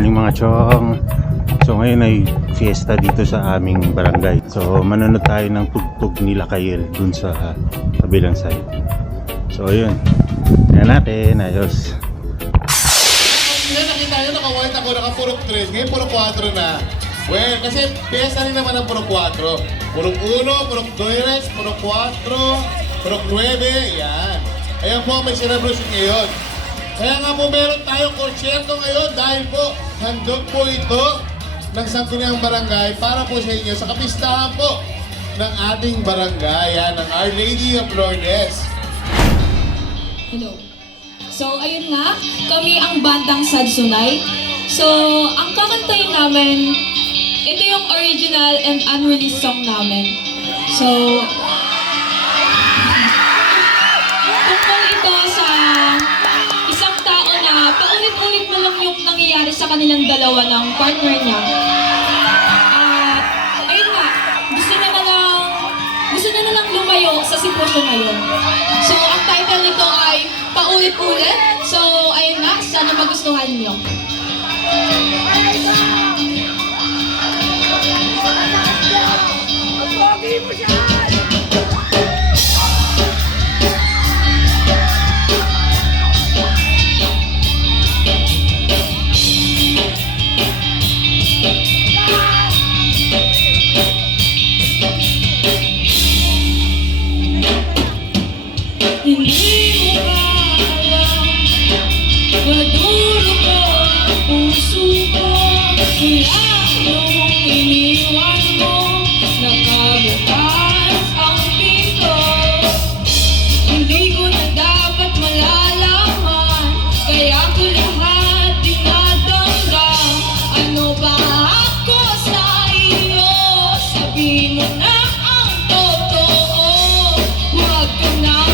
morning mga chong. So ngayon ay fiesta dito sa aming barangay. So manonood tayo ng tugtog nila Kail dun sa kabilang side. So ayun, tingnan natin, ayos. Nakita nyo, naka-white ako, naka-purok 3. Ngayon purok 4 na. Well, kasi fiesta rin naman ang purok 4. Purok 1, purok 2, purok 4, purok 9, yan. Ayan po, may celebration ngayon. Kaya nga po meron tayong konsyerto ngayon dahil po handog po ito ng Sangguniang Barangay para po sa inyo sa kapistahan po ng ating barangay, yan, ng Our Lady of Lourdes. Hello. So, ayun nga, kami ang bandang Sadsunay. So, ang kakantayin namin, ito yung original and unreleased song namin. So, tungkol ito sa isang tao na paulit-ulit mo lang yung nangyayari sa kanilang dalawa ng partner niya. At, ayun nga, gusto na lang lumayo sa sitwasyon na yun. So, ang title nito ay Paulit-ulit. So, ayun nga, sana magustuhan niyo. Hindi mo ba alam, madulo ko ang puso ko, mula nung iniwan mo, nakabukas ang pinto. Hindi ko na dapat malalaman, kaya ko lahat dinadangga. Ano ba ako sa iyo? Sabihin mo na ang totoo. Huwag ka na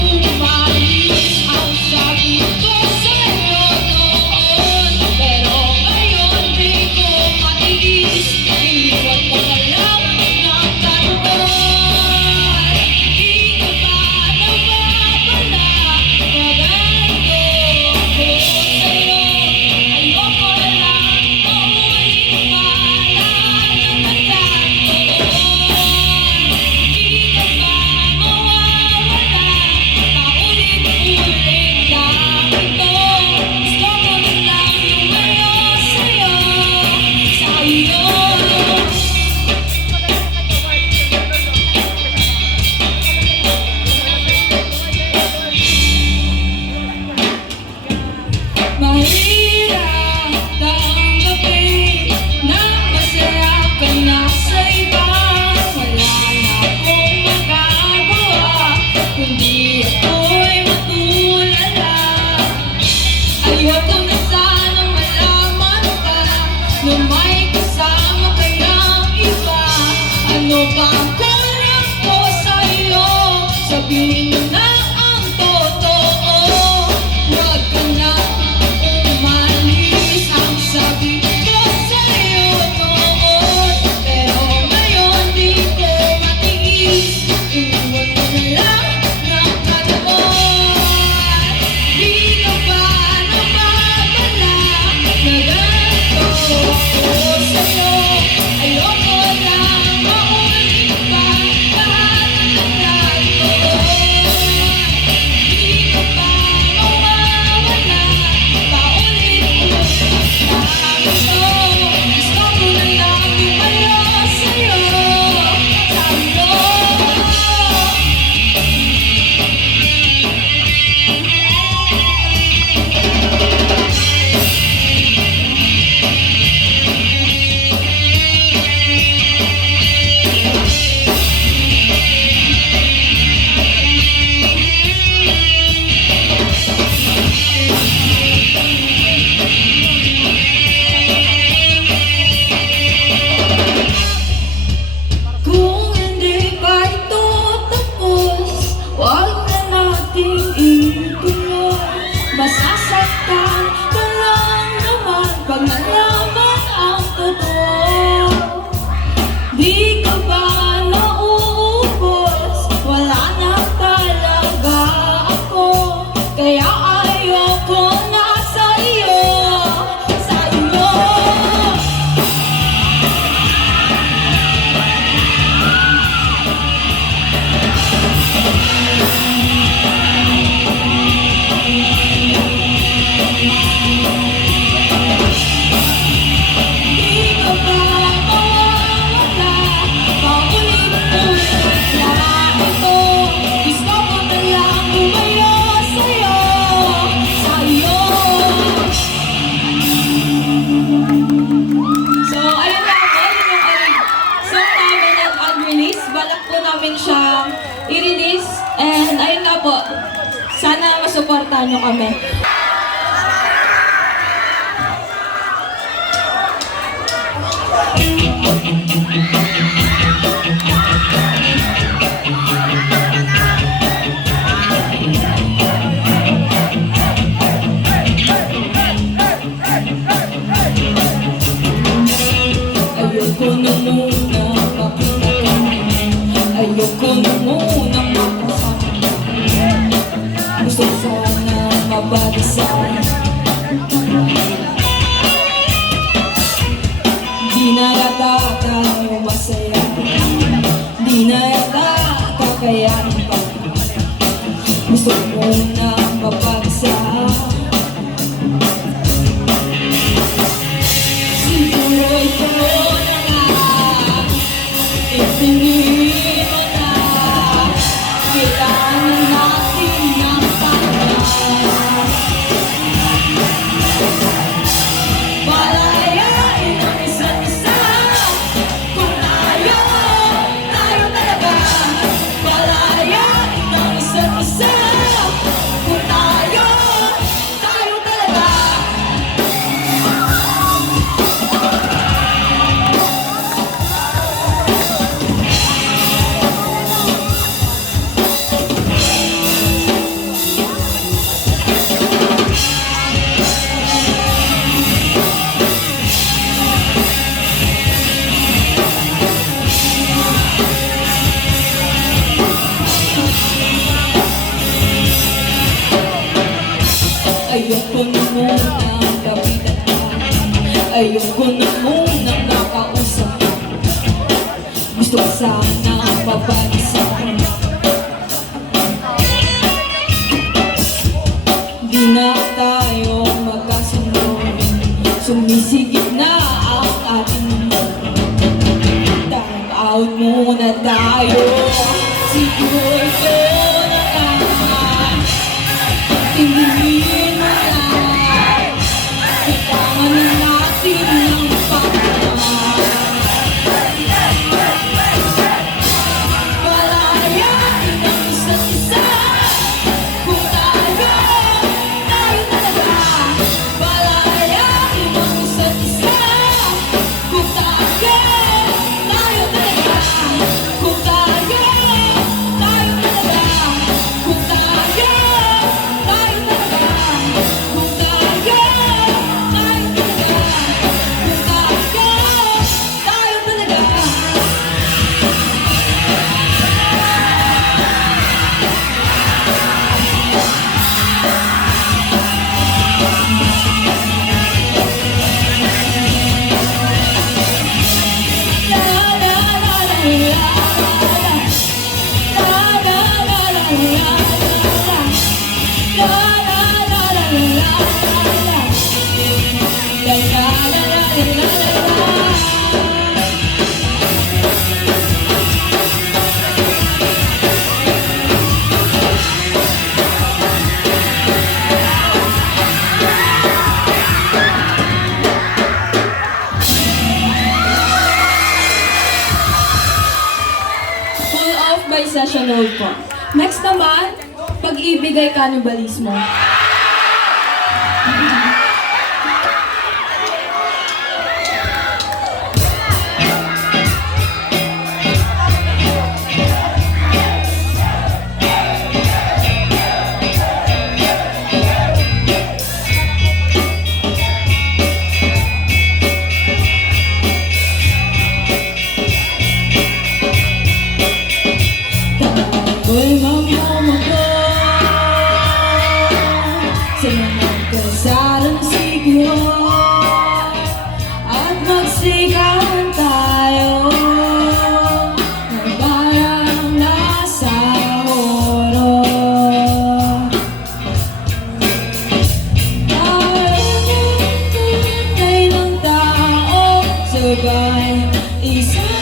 umalis, ang sabi ko sa'yo noon. Pero ngayon di ko matiis, iniwan mo na lang ng tanong. Di ka ba nawawala? Maganto ko sa'yo. Ayoko lang maulit pa lahat ng nagkataon. Di ka ba mawawala? Paulit-ulit lang ito. Gusto ko na lang lumayo sa'yo, sa'yo. Mahirap tanggapin na masaya ka na sa iba. Wala na akong magagawa, kundi ako'y matulala. Ayoko na sana malaman ka na may kasama kayang iba. Ano ba ang kulang ko sa'yo? Sabihin mo na ang totoo. Huwag ka na umalis, ang sabi ko sa'yo noon. Pero ngayon di ko matiis, iniwan mo na lang ng kataon. Di ka ba nawawala? Naganto ko sa'yo. Ayoko lang maulit pa lahat ng nagkataon. po. Sana masuportahan nyo kami. Ayoko na muna makita ka. Ayoko na muna makasama. Gusto sana mabalisan. Di na yata tayo masaya. Di na yata kakayanin pa. Gusto mo na mabalisan. Siguro ito na nga. Itingin mo na. Kailangan natin ng pangalaman. Palayain ang isa't isa. Kung tayo talaga. Palayain ang isa't isa. Kung tayo talaga. Ayoko na munang kapitan ka. Ayoko na munang nakausap ka. Gusto ko sana mabalisan. Di na tayo magkasundo. Sumisigit na ang ating mundo. Time out muna tayo. Siguro ito na naman. Tingin mo na. Kailangan na natin ng pangalaman. Palayain ang isa't isa. Kung tayo talaga. Palayain ang isa't isa. Kung tayo talaga. Kung tayo talaga. Kung tayo talaga. Kung tayo talaga. Full off by session hold po. Next naman, pag-ibig ay kanibalismo. Tako'y mamamagal sa mga kasalang siguro at magsikahan tayo ng parang nasa horo. Tayo'y tunay ng tao, sabay isang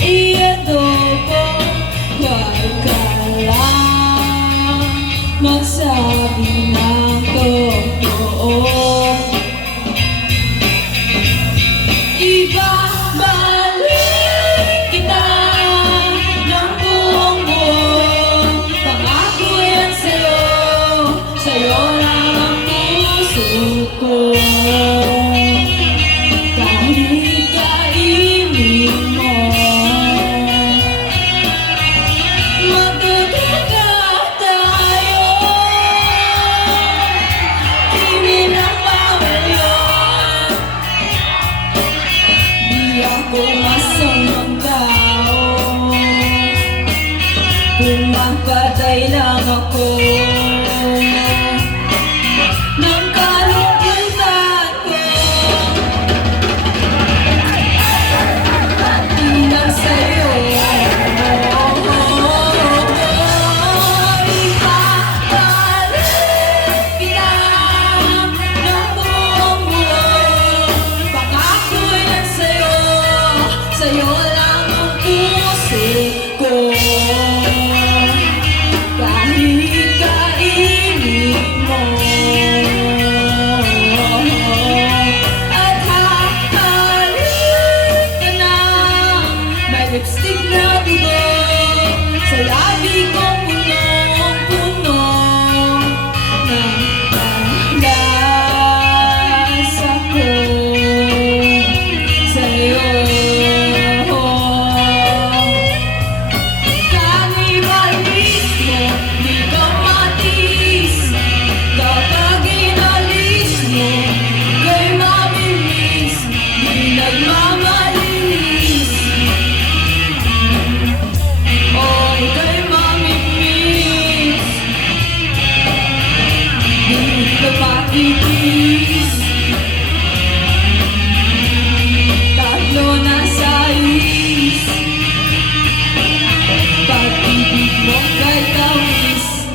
iadobo. Huwag ka lang magsabi ng totoo. Ibabalik kita ng buong buong pangarap. Pumapatay lang ako ng kalungkutan ko. Pati lang sa'yo ipapalik kita ng buong buo. Pangako'y lang sa'yo, sa'yo lang ang puso ko. Kahit kainin mo at hahalik ka na, may lipstick na dugo sa labi kong punong-puno ng panglas ako sa'yo. Kanibalismo, di ka matiis. Kapag inalis mo, kay mamimiss, di nagmamalinis. Oh, kay mamimiss, di napatitis. Tatlo na sais, pag-ibig mo kay tawis.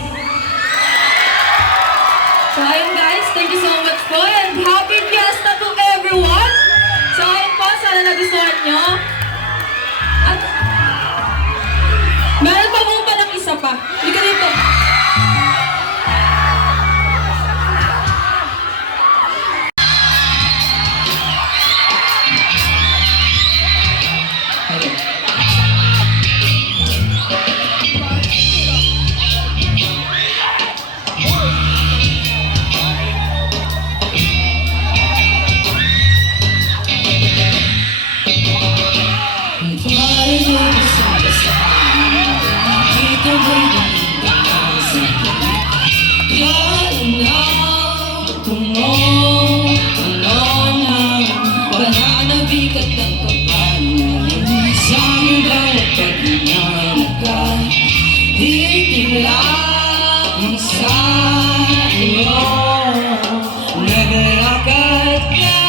So ayun guys, thank you so much po and happy fiesta to everyone! So ayun po, sana nagustuhan nyo. At meron pa po pa ng isa pa. Hindi ka dito. Pananabigat ng kapanahin sa lugar at paghinanap ka. Titig lang sa iyo, naglalakad ka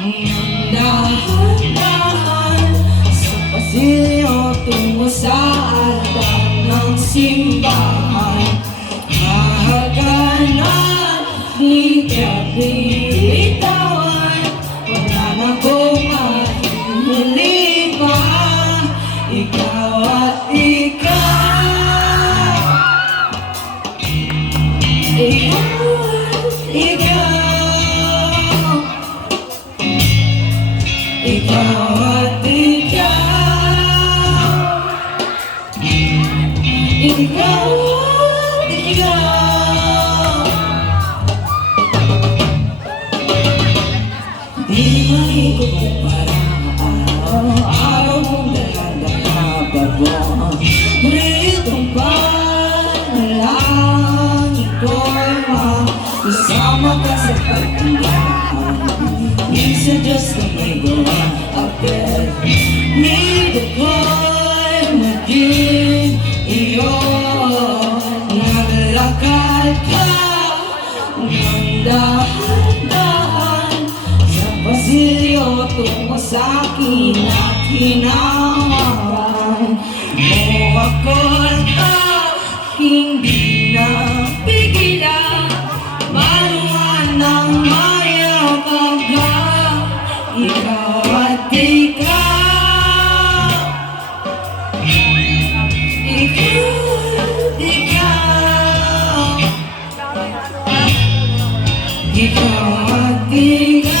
ng dahan-dahan sa pasilyo tungo sa altar ng simbahan. Mahal ka na, di ka bitawan, wala na kong mahihili pa. Ikaw at ikaw, ikaw at ikaw, ikaw at ikaw, ikaw at ikaw. Di mahigop ang parang araw mong daladala bago. Ritong panalangin ko'y makasama ka sa pagtindahan. Minsan Diyos na may gawa apel, nito ko'y maging iyo. Naglalakad ka ng dahan-dahan sa pasilyo tungo sa akin at hinawakan mo ako at hindi na pigilan. Maluhan ng mayabang ka, ikaw at ikaw, ikaw at ikaw, ikaw at ikaw,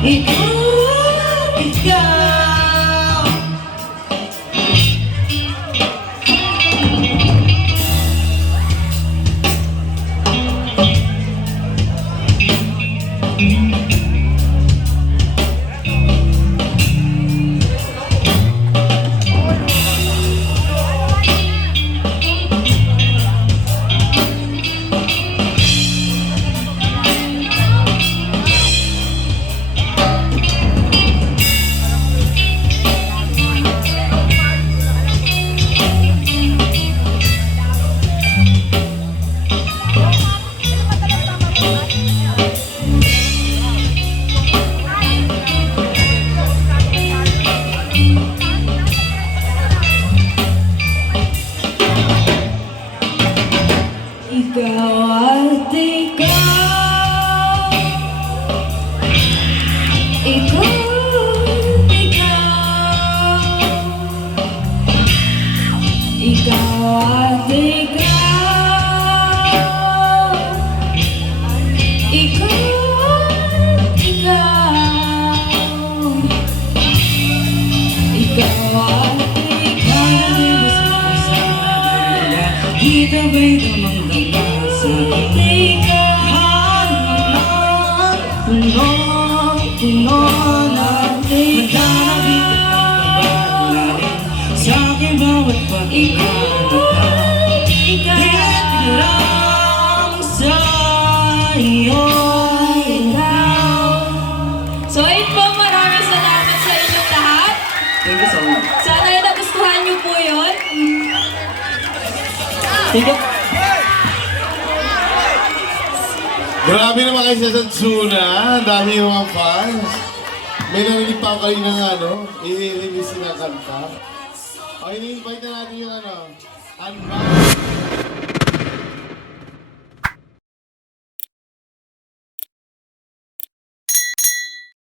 ikaw at ikaw. Ikaw at ikaw. Ikaw at ikaw. Ikaw at ikaw. Ikaw at ikaw. Ikaw at Kita ba'y damang-dama sa ikaw? Puno na madanabit at pagbabalin sa aking bawat pagkakalata. Higit lang sa iyo. So ayun po, maraming salamat sa inyong lahat. Thank you so much. Sana ay nagustuhan niyo po yun. Thank you. Grabe naman kayo sa Satsuna. Ang dami yung mga fans. May narinig pa ako kanina ng i-release na kanta. O, ini-invite na natin yung unbound.